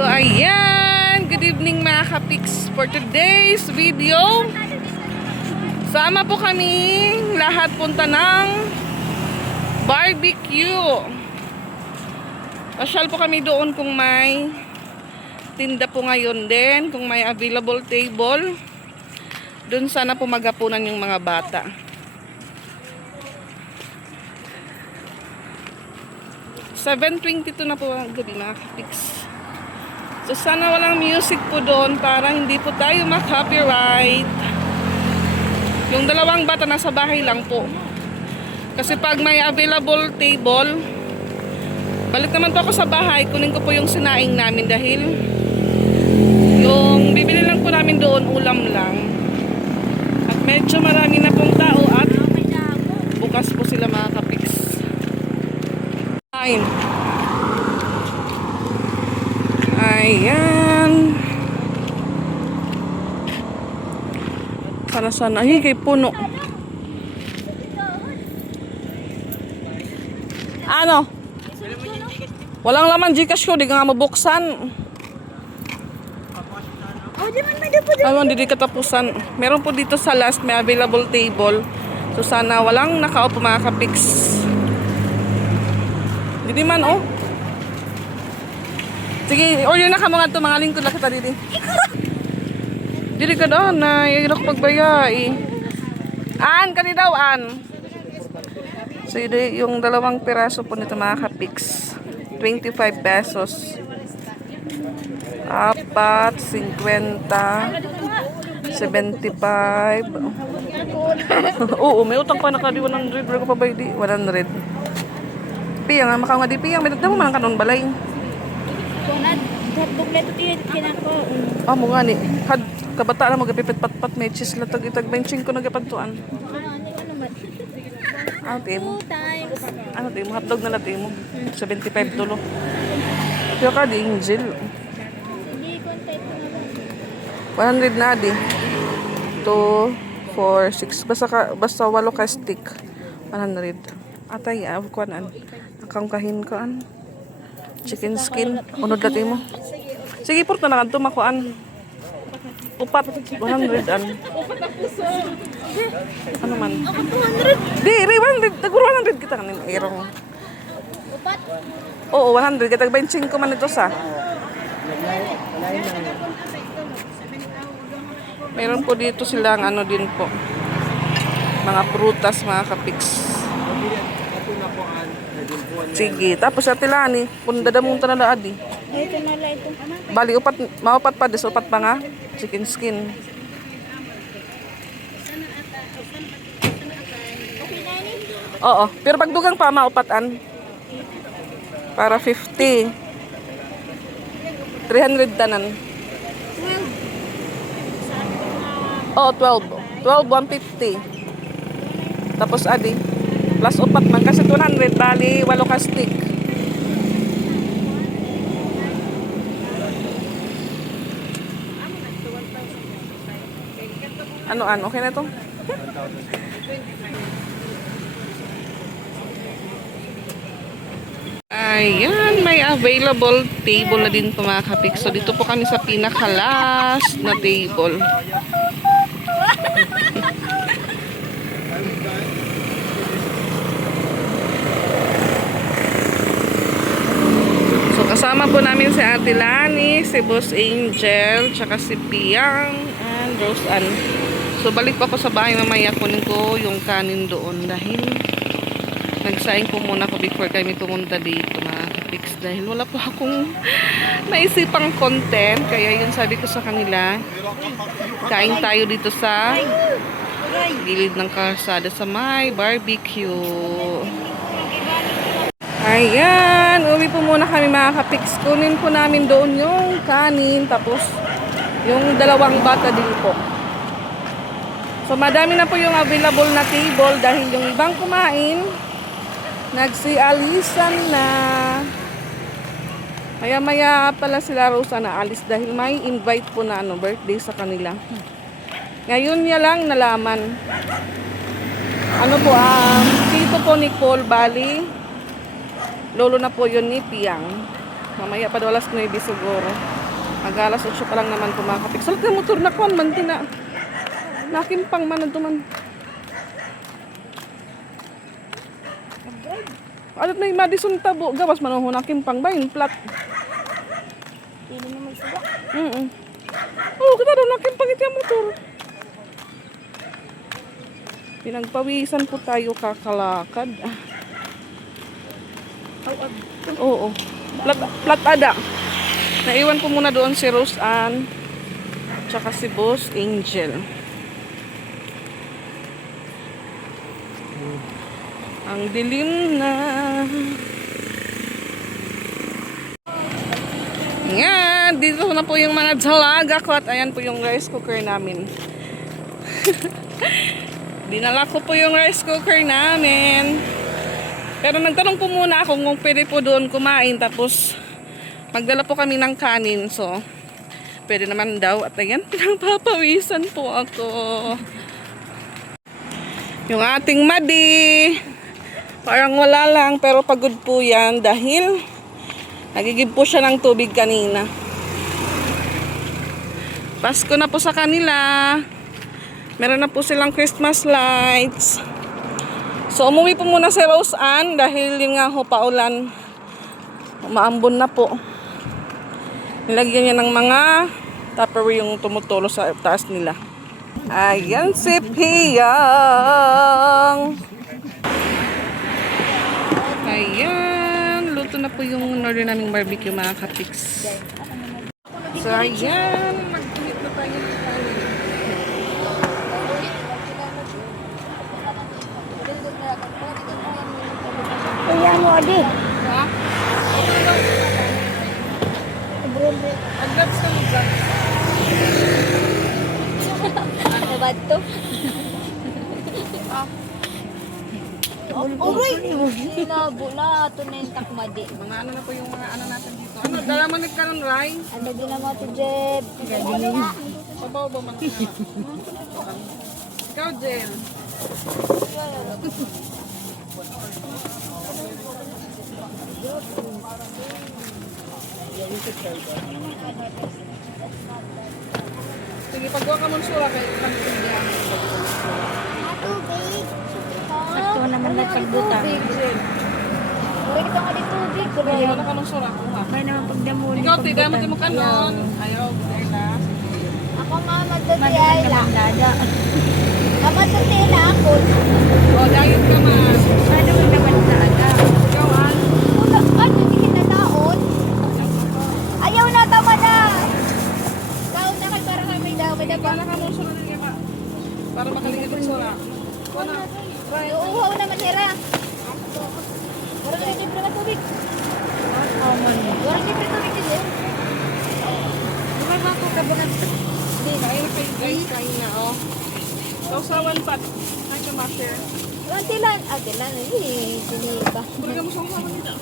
So ayan, good evening mga kapiks. For today's video, sama po kami lahat punta ng barbecue. Pasyal po kami doon kung may tinda po ngayon din, kung may available table. Doon sana po magapunan yung mga bata. "7:22 na po ang gabi mga kapiks. So sana walang music po doon para hindi po tayo ma-copyright. Yung dalawang bata nasa bahay lang po. Kasi pag may available table, balik naman po ako sa bahay, kunin ko po yung sinaing namin dahil yung bibili lang po namin doon ulam lang. At medyo marami na pong tao at bukas po sila mga kapiks. Ayan. Sana ay kay puno. Ano? Walang laman Gcash ko, di ka nga mabuksan. Ano, hindi katapusan. Meron po dito sa last, may available table. So sana walang nakaupo mga kapiks. Hindi man, oh. Sige, order na ka mga ito, mga lingkod lang kita dito. Dili ka daw na, yung pagbayai. An, kani daw, an. So yung dalawang piraso po nito mga kapiks. 25 pesos. 4, 50, 75. Oo, may utang pa naka di 100. Wala ko pa ba di? 100. Piyang nga makaw nga di piyang may nagdamo man kanon balay. Kunad bukleto tinako. Ah mo nga ni had kabata na magapipit patpat may cheese latag itag benching ko nagapadtuan. Ano timo? Ano timo hotdog na latimo? 75 tulo. Yo ka di Angel. Hindi contact na. 100 na di. 2 4 6 basta 8 ka stick. 100. Atay kuan akang kahin ko an. Chicken skin unod dati mo. Sige purta na kadto makuan. Upat 100 an. Ano man? 200. Di, 100. Taguro 100 kita kanin irong. Upat. Oo, 100 kita 25 man ito sa. Meron po dito silang ano din po. Mga prutas mga kapiks. Sige, tapos sa tilani, kung dadamunta na laadi. Ito na lang ito. Bali, upat, maupat pa, upat pa nga. Chicken skin. Oo, pero pagdugang pa, maupatan. Para 50. 300 tanan. 12. Oo, 12. 12, 150. Tapos adi. Plus upat man kasi 200 bali 8 ka stick. Ano okay na to? Ayan, may available table na din po mga kapik. So dito po kami sa pinaka-last na table. Kasama po namin si Ate Lani, si Boss Angel, tsaka si Piang, and Rose Ann. So balik pa ako sa bahay mamaya, kunin ko yung kanin doon dahil nagsaing po muna ako before kami pumunta dito mga kapiks dahil wala po akong naisipang content. Kaya yun sabi ko sa kanila, kain tayo dito sa gilid ng kalsada sa may barbecue. Ayan, uwi po muna kami mga kapiks. Kunin po namin doon yung kanin, tapos yung dalawang bata din po. So madami na po yung available na table dahil yung ibang kumain, nagsialisan na. Maya-maya pala sila Rosa na alis dahil may invite po na birthday sa kanila. Ngayon niya lang nalaman. Ano po, tito po ni Paul Bali. Lolo na po yun ni Piang. Mamaya pa daw alas 9 siguro. Mag-alas 8 pa lang naman kumakapik. Salat na motor na kuan man tina. Nakimpang man na man. Alat na yung Madison tabo. Gawas man ako nakimpang ba yung flat. Hindi na magsuga. Oo, kita daw nakimpang ito yung motor. Pinagpawisan po tayo kakalakad. Oo. Plat ada. Naiwan ko muna doon si Rose Ann. Tsaka si Boss Angel. Ang dilim na. Yan, dito na po yung mga dalaga ko at ayan po yung rice cooker namin. Dinala ko po yung rice cooker namin. Pero nagtanong po muna ako kung pwede po doon kumain tapos magdala po kami ng kanin. So, pwede naman daw at ayan, pinagpapawisan po ako. Yung ating Madi. Parang wala lang pero pagod po yan dahil nagigib po siya ng tubig kanina. Pasko na po sa kanila. Meron na po silang Christmas lights. So umuwi po muna si Rose Ann dahil yun nga ho paulan. Umaambon na po. Nilagyan niya ng mga Tupperware yung tumutulo sa taas nila. Ayan si Piyang. Ayan, luto na po yung order naming barbecue mga kapiks. So ayan, mag-init na tayo ng kanin. Kaya mo, Adi. Ha?Ag-gloves ka mo dyan. Ano ba ito? Uray! Sinabo na. Ito na yung takmadi. Mga ano na po yung mga ano natin dito. Ano, dalamanit ka nun, Rai? Ano din naman ito, Jeb? Sabaw ba man ka? Ikaw, Jen. Sige, paggawa ka mong sura kayo. Tubig. Sakto naman na pagbutan. Uray, ito nga di tubig. Hindi mo na ka ng sura. Kuha. May naman pagdamuli. Ikaw, tiga mo din mo kanon. Ayaw, buday na. Ako nga magdati ay lang. Kamatati na ako. O, diet ka man. Ano naman sa aga? Ikaw, Ann. Ano, hindi na taon? Ayaw na, tama na. Taon na kay para kami daw. May dapat. Para ka mong sura ng iba. Para makalingit yung sura. Kuha na. Uuhaw naman nila. Warang libre na tubig. Warang libre tubig kasi. May bako ka ba na? Hindi na. Ayun kayo guys, kain na, oh. Sausawan pat. Ay, kamaster. Tilan. Tilan. Hindi ba? Pura ka mo sausawan nito.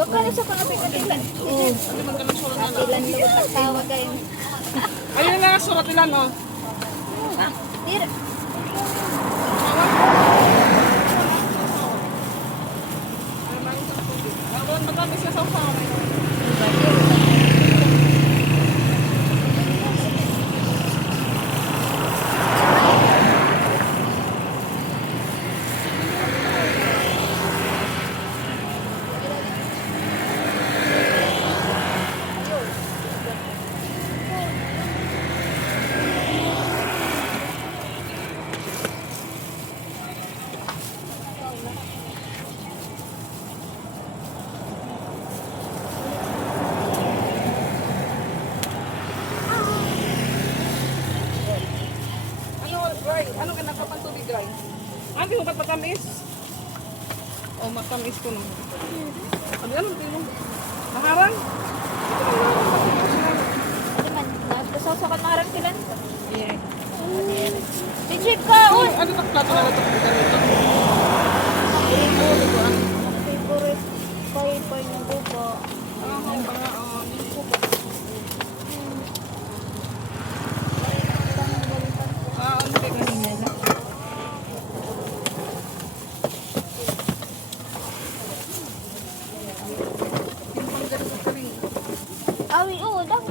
Baka na sa kanapin ka tilan. Ano man ka ng sura na Tilan daw pagtawag kayo. ayun na, surat ilan, oh. Tira. Doon, matamis na sausawan. Ray, ano ka nagpapang tubig, Ray? Hindi mo ba't matamis? O, matamis ko naman. Ano, tingin mo? Maharang? Ano man? Nasasakan maharap tilan. Yeah. Tijik ka. Ano ba plato na ito? Favorite. Pay ng buko.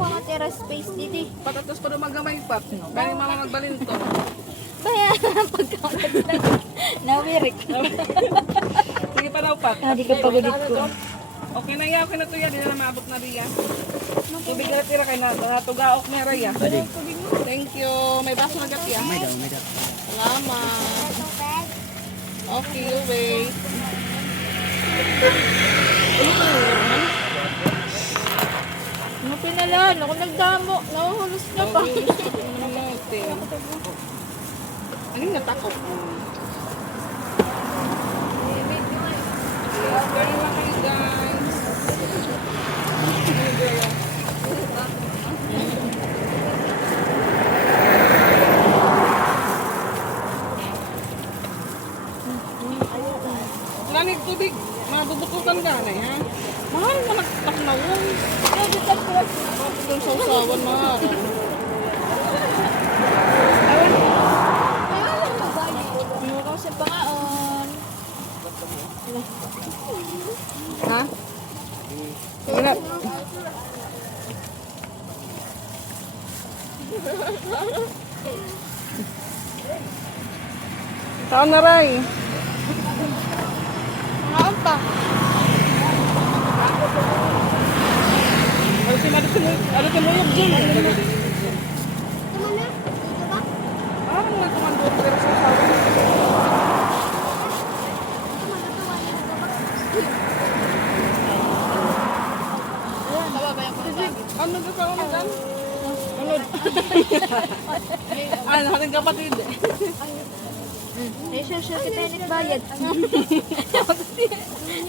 ko nga tira space dito. Patatas pa dumagamay pa. Kaya mama magbalin to. Kaya pagkakat lang. Nawirik. Sige pa daw pa. Hindi ka pagod ko. Okay na yan, okay na to yan. Hindi na maabot na riyan. Tubig na tira kayo na. Natugaok na raya. Thank you. May baso na gapi ah. May daw. Salamat. Okay, you wait. Ano pinalaan? Ako nagdamo. Nahuhulos na pa. Ano yung natakot? Kaya lang kayo guys. Lanig tubig. Mabubututan ka na ha. Mahal mo nagtaknawong. Doon sa usawan mahal. Ano ka sa pangaon? Ha? Wala. Saan na ray? Pangaon pa. Ano si Maluyog dyan? Ah, nagkumando pero sa usawan. Ano ka sa ulo dyan? Ano? Ano, hating kapatid eh. Eh, sure kita yung bayad.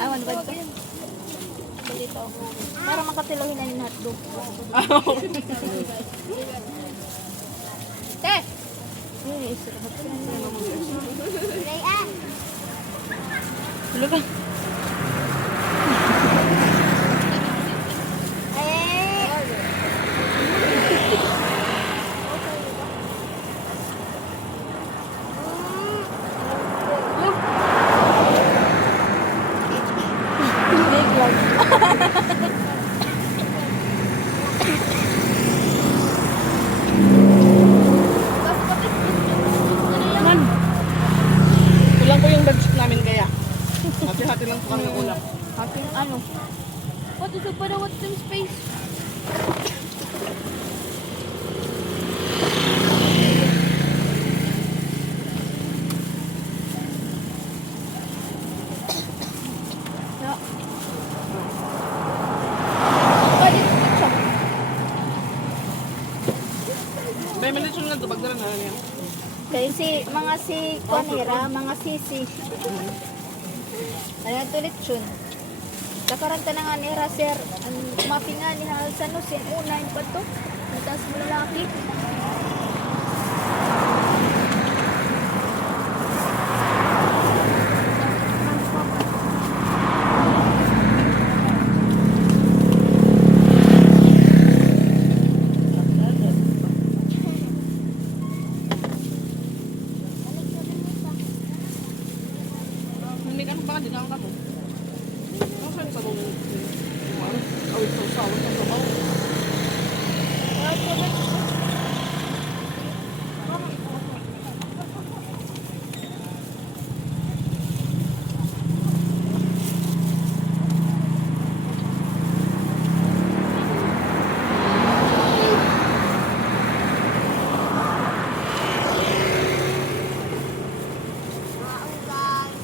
Awan ba ito? Para makatilahin na yung hotdog. Te! Ano ka? Kulang po yung budget namin kaya. Hati-hati lang po kami ng ulam. Ating ano? What is it para what's in space? Yeah. What is it? May minutes yung nagdabag na rin na yan. Kasi mga si Kwanira, mga sisi. Ayan tulit yun. Kakaranta na nga ni Raser, ang mapi nga ni Hal Sanusin, unahin pa to. Ang taas mo lalaki. Hindi ka nang baka din ang kato. Ang saan sa loob? Awit sa usawan sa sabaw.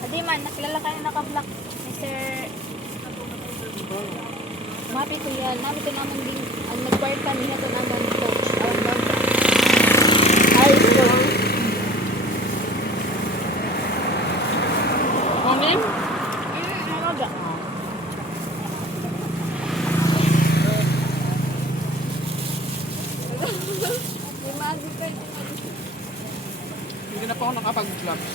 Adi man, nakilala ka na naka-block. Mr. Mapi ko yan. Mapi ko naman din. Ang nag-quarta niya ito naman coach. Awang bangka. Ay, so. Kunin? Ano ba? May magi ka. Hindi na pa ako nakapag-vlogs.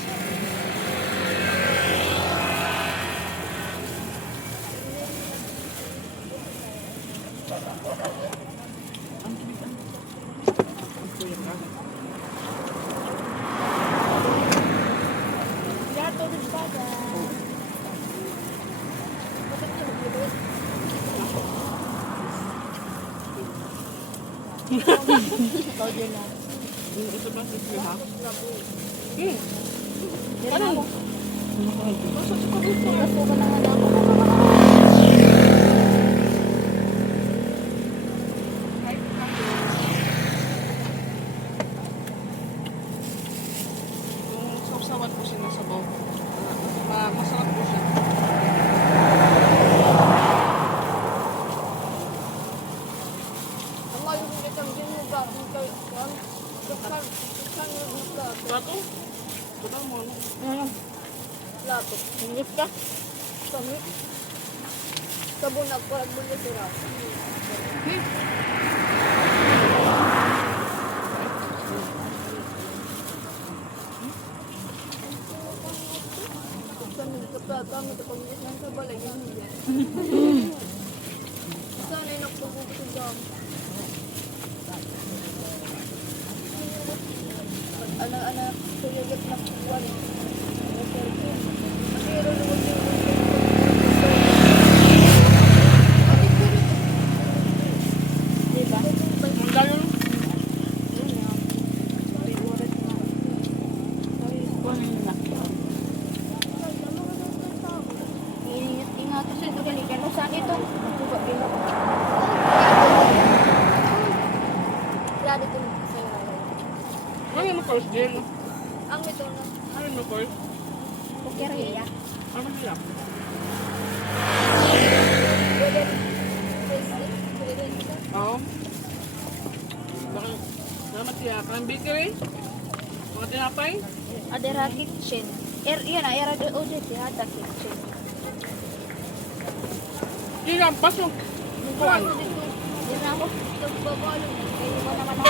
Yato din ba dyan? Bakit yung Ikaw din lang. Ito ba si ha? Ano? Basta sa dito. Kaso ka na nga ako. Yung sausawan po siya nasa baw. Masarap po siya. Ang malu ko kitang ginuga. Plato? Ito mo ano? Lato. Ingit ka? Samit. Sabon na ko nagbuli sila. Kami kapata, may kapamit na sa balay. Sana ay nagpagod sa jam. Anak-anak, kuyagap na kuwan. Pero naman diba? Ang dami no? Ingat sa ito galikan. O saan ito? Magkuba bilang. Kaya dito sa lalay. Ano mo course din? Ang ito na. Ano mo course? Pukeriya. Ano nila? Oo. Bakit? Salamat siya. Kang bakery? Mga tinapay? Adera kitchen. Yan na, era de ode tihata kitchen. Hindi lang, pasok. Kuhaan. Yan na ako. Nagbabalo. Kaya mo naman ako.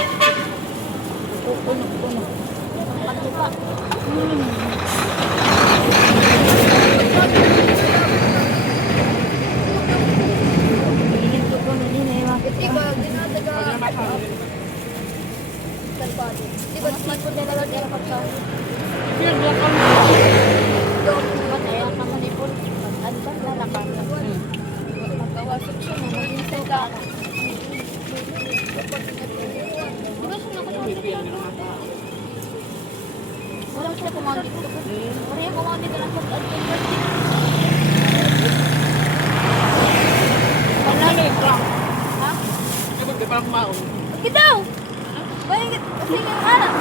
Puno. Ano pa? Diba, dinadaga. Salbado. Diba, sipon na lang din ako sa Sige, black on. diba, kaya ka manipon. Ano ba, lalakad. Magkawasok siya, magiging sa ka. Diba, siya nakatawag. Wala siya kumandit. Wala siya kumandit na lang sa Panalig ka. ha? Di pa lang kumaon. Bakit daw? Bakit? Kasi nga anak.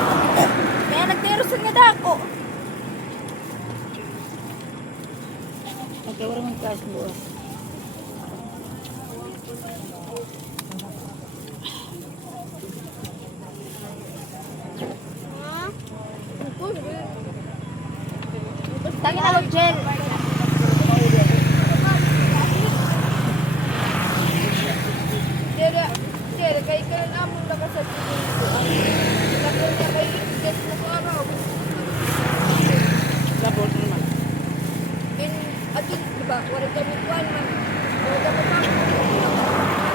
Kaya nagterosan nga dako. Magkawara mong kaas mo. Tangin na mag gel. Dere, kay kayo na mo na kasal ko. Kapag niya kay guest na ko araw. Tapos naman. In, adun, diba? Wala kami kuwan man. Wala kami pa.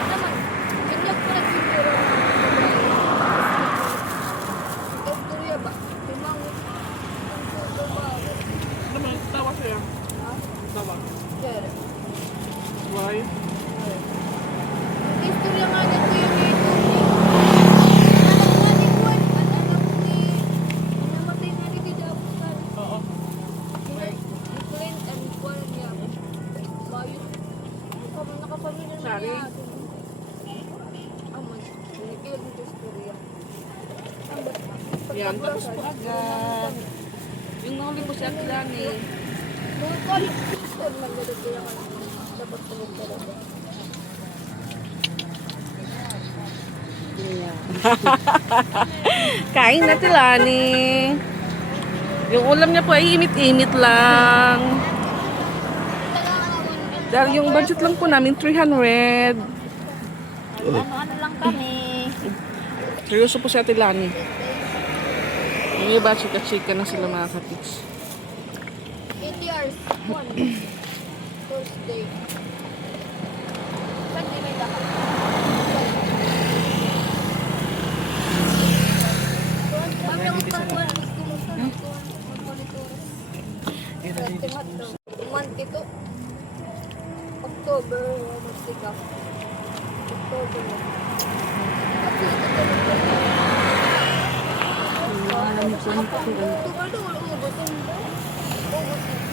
Naman, inyak ko na siguro na. Istorya ba? Timang. Ang tuto ba? Ano man, tawa siya. Ha? Tawa. Dere. Why? Istorya nga na ko yung ito. Anak nga ni Kuwan. Anak ni... Namatay nga ni Kijabukan. Oo. Clint and Kuwan niya. Bayo. Nakapamilya na Sorry. niya. Aman. Inikil dito istorya. Yan, tapos po agad. Yung nahuli po si Ate Lani. Mga kuwan. Kuwan magdadag kaya ka naman. Dapat tulog talaga. Kain na Tilani. Yung ulam niya po ay init-init lang. Dahil yung budget lang po namin 300. Ano lang kami. Seryoso po si Ate Lani. Yung iba, chika-chika na sila mga katiks. 8 years. Thursday. Sunday may lakad. Kami ang pagkuhan. Gusto mo sa magpolitores. Month ito. October. October. October. Tumal doon, ubos yun. Ubos yun.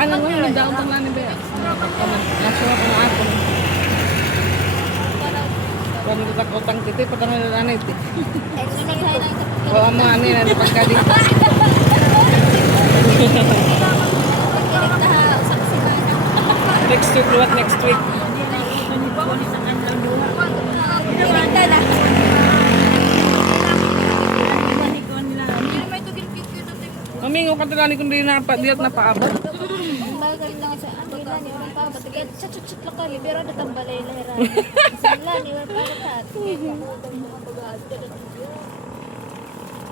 Ano mo yung daong tanglan ni Bea? Nasuha ko na ako. Kung hindi ka utang titi, patang na iti. Oo, mo ano yun, ano pagkaling. Next week, luwat next week. Mamingo ka talani kung di na paabot. Chat-chat lang kami, pero natambalay lahira. Sila, niwan pa sa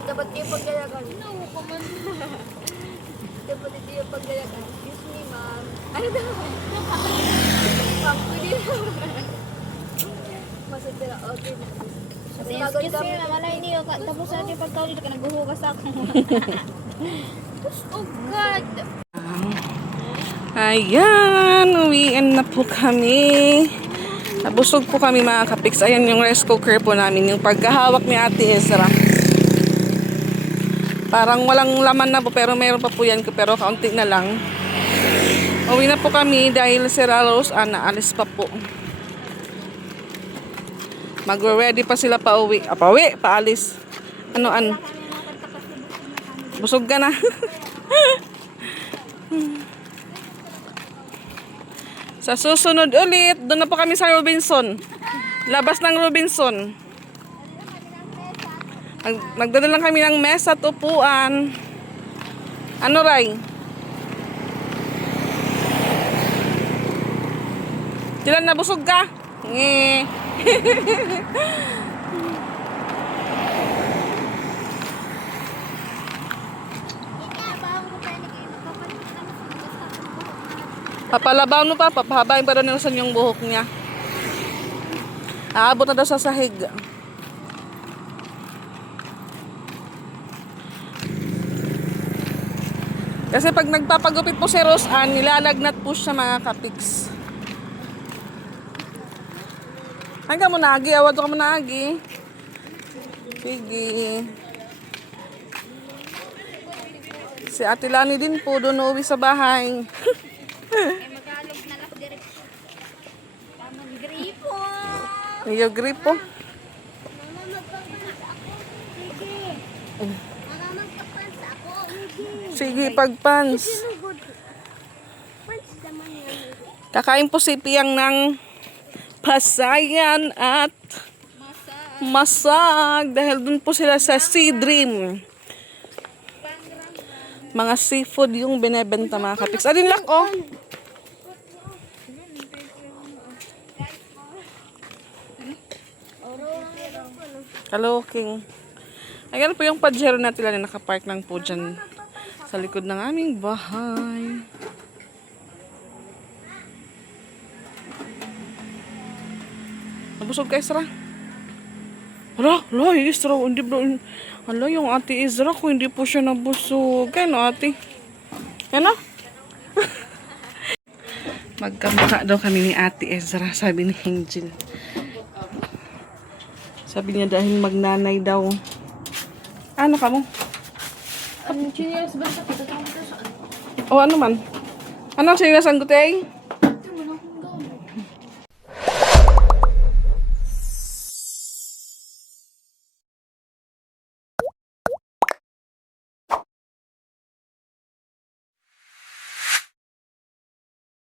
dapat kayo paggayagan. No, kaman. Dapat ito yung paggayagan. Excuse me, ma'am. Ano daw? Ma'am, pwede naman. Masatira, okay na. Excuse me, namalay niyo. Tapos sa ating pagkauli, ka naghuhugas ako. Oh, God! Ayan, uwiin na po kami. Nabusog po kami mga kapiks. Ayan yung rice cooker po namin. Yung pagkahawak ni Ate Ezra. Parang walang laman na po pero meron pa po yan. Pero kaunti na lang. Uwi na po kami dahil si Rose naalis pa po. Magre-ready pa sila pa uwi. Pauwi, paalis. Ano? Busog ka na. Sa susunod ulit, doon na po kami sa Robinson. Labas ng Robinson. Nagdala lang kami ng mesa at upuan. Ano, Ray? Dilan, nabusog ka? Nge. Papalabaw mo pa, papahabain pa daw nilasan yung buhok niya. Aabot na daw sa sahig. Kasi pag nagpapagupit po si Rose nilalagnat po siya mga kapiks. Ay ka mo nagi, awad ka mo nagi. Sige. Si Ate Lani din po doon uwi sa bahay. Magalog na lang direct. Tamang gripo. Iyo gripo. Mama, magpagpans ako. Sige. Mama, magpagpans ako. Sige, pagpans. Pans naman yan. Kakain po si Piyang ng pasayan at masag. Dahil dun po sila sa Sea Dream. Mga seafood yung binebenta mga kapiks. Alin lang oh. Kaloking. Ayan po yung Pajero natin na nakapark lang po dyan sa likod ng aming bahay. Nabusog ka, Ezra? Hala, Ezra, hindi bro. Hala, yung Ate Ezra ko, hindi po siya nabusog. Kano, ate? Ano? Magkamukha daw kami ni Ate Ezra, sabi ni Angel. Sabi niya dahil magnanay daw. Ano ka mo? Ang chinelas ba sa kita? O ano man? Ano ang sinasan ko, Tay?